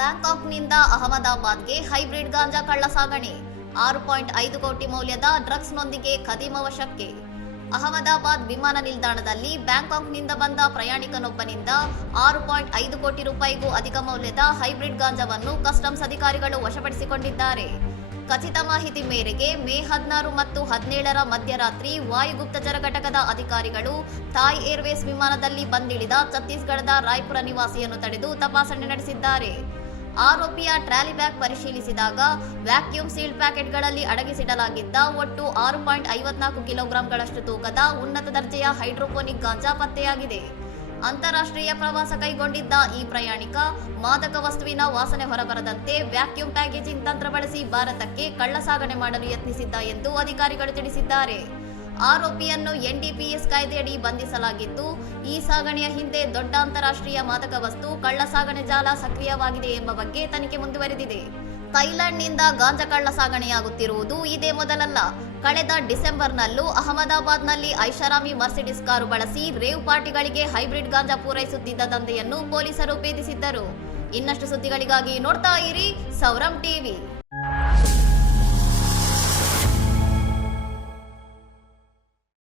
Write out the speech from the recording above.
ಬ್ಯಾಂಕಾಕ್ನಿಂದ ಅಹಮದಾಬಾದ್ಗೆ hybrid ಗಾಂಜಾ ಕಳ್ಳಸಾಗಣೆ 6.5 ಕೋಟಿ ಮೌಲ್ಯದ ಡ್ರಗ್ಸ್ನೊಂದಿಗೆ ಖದೀಮ ವಶಕ್ಕೆ. ಅಹಮದಾಬಾದ್ ವಿಮಾನ ನಿಲ್ದಾಣದಲ್ಲಿ ಬ್ಯಾಂಕಾಕ್ನಿಂದ ಬಂದ ಪ್ರಯಾಣಿಕನೊಬ್ಬನಿಂದ 6.5 ಕೋಟಿ ರೂಪಾಯಿಗೂ ಅಧಿಕ ಮೌಲ್ಯದ ಹೈಬ್ರಿಡ್ ಗಾಂಜಾವನ್ನು ಕಸ್ಟಮ್ಸ್ ಅಧಿಕಾರಿಗಳು ವಶಪಡಿಸಿಕೊಂಡಿದ್ದಾರೆ. ಖಚಿತ ಮಾಹಿತಿ ಮೇರೆಗೆ ಮೇ 16 ಮತ್ತು 17ರ ಮಧ್ಯರಾತ್ರಿ ವಾಯು ಗುಪ್ತಚರ ಘಟಕದ ಅಧಿಕಾರಿಗಳು ಥಾಯ್ ಏರ್ವೇಸ್ ವಿಮಾನದಲ್ಲಿ ಬಂದಿಳಿದ ಛತ್ತೀಸ್ಗಢದ ರಾಯ್ಪುರ ನಿವಾಸಿಯನ್ನು ತಡೆದು ತಪಾಸಣೆ ನಡೆಸಿದ್ದಾರೆ. ಆರೋಪಿಯ ಟ್ರಾಲಿ ಬ್ಯಾಗ್ ಪರಿಶೀಲಿಸಿದಾಗ ವ್ಯಾಕ್ಯೂಮ್ ಸೀಲ್ಡ್ ಪ್ಯಾಕೆಟ್ಗಳಲ್ಲಿ ಅಡಗಿಸಿಡಲಾಗಿದ್ದ ಒಟ್ಟು 6.54 ಕಿಲೋಗ್ರಾಂಗಳಷ್ಟು ತೂಕದ ಉನ್ನತ ದರ್ಜೆಯ ಹೈಡ್ರೋಪೋನಿಕ್ ಗಾಂಜಾ ಪತ್ತೆಯಾಗಿದೆ. ಅಂತಾರಾಷ್ಟ್ರೀಯ ಪ್ರವಾಸ ಕೈಗೊಂಡಿದ್ದ ಈ ಪ್ರಯಾಣಿಕ ಮಾದಕ ವಸ್ತುವಿನ ವಾಸನೆ ಹೊರಬರದಂತೆ ವ್ಯಾಕ್ಯೂಮ್ ಪ್ಯಾಕೇಜಿಂಗ್ ತಂತ್ರ ಬಳಸಿ ಭಾರತಕ್ಕೆ ಕಳ್ಳಸಾಗಣೆ ಮಾಡಲು ಯತ್ನಿಸಿದ್ದ ಎಂದು ಅಧಿಕಾರಿಗಳು ತಿಳಿಸಿದ್ದಾರೆ. ಆರೋಪಿಯನ್ನು ಎನ್ಡಿಪಿಎಸ್ ಕಾಯ್ದೆಯಡಿ ಬಂಧಿಸಲಾಗಿದ್ದು, ಈ ಸಾಗಣೆಯ ಹಿಂದೆ ದೊಡ್ಡ ಅಂತಾರಾಷ್ಟ್ರೀಯ ಮಾದಕ ವಸ್ತು ಕಳ್ಳಸಾಗಣೆ ಜಾಲ ಸಕ್ರಿಯವಾಗಿದೆ ಎಂಬ ಬಗ್ಗೆ ತನಿಖೆ ಮುಂದುವರೆದಿದೆ. ಥೈಲ್ಯಾಂಡ್ನಿಂದ ಗಾಂಜಾ ಕಳ್ಳಸಾಗಣೆಯಾಗುತ್ತಿರುವುದು ಇದೇ ಮೊದಲಲ್ಲ. ಕಳೆದ ಡಿಸೆಂಬರ್ನಲ್ಲೂ ಅಹಮದಾಬಾದ್ನಲ್ಲಿ ಐಷಾರಾಮಿ ಮರ್ಸಿಡಿಸ್ ಕಾರು ಬಳಸಿ ರೇವ್ ಪಾರ್ಟಿಗಳಿಗೆ ಹೈಬ್ರಿಡ್ ಗಾಂಜಾ ಪೂರೈಸುತ್ತಿದ್ದ ದಂಧೆಯನ್ನು ಪೊಲೀಸರು ಭೇದಿಸಿದ್ದರು. ಇನ್ನಷ್ಟು ಸುದ್ದಿಗಳಿಗಾಗಿ ನೋಡ್ತಾ ಇರಿ ಸೌರಂ ಟಿವಿ.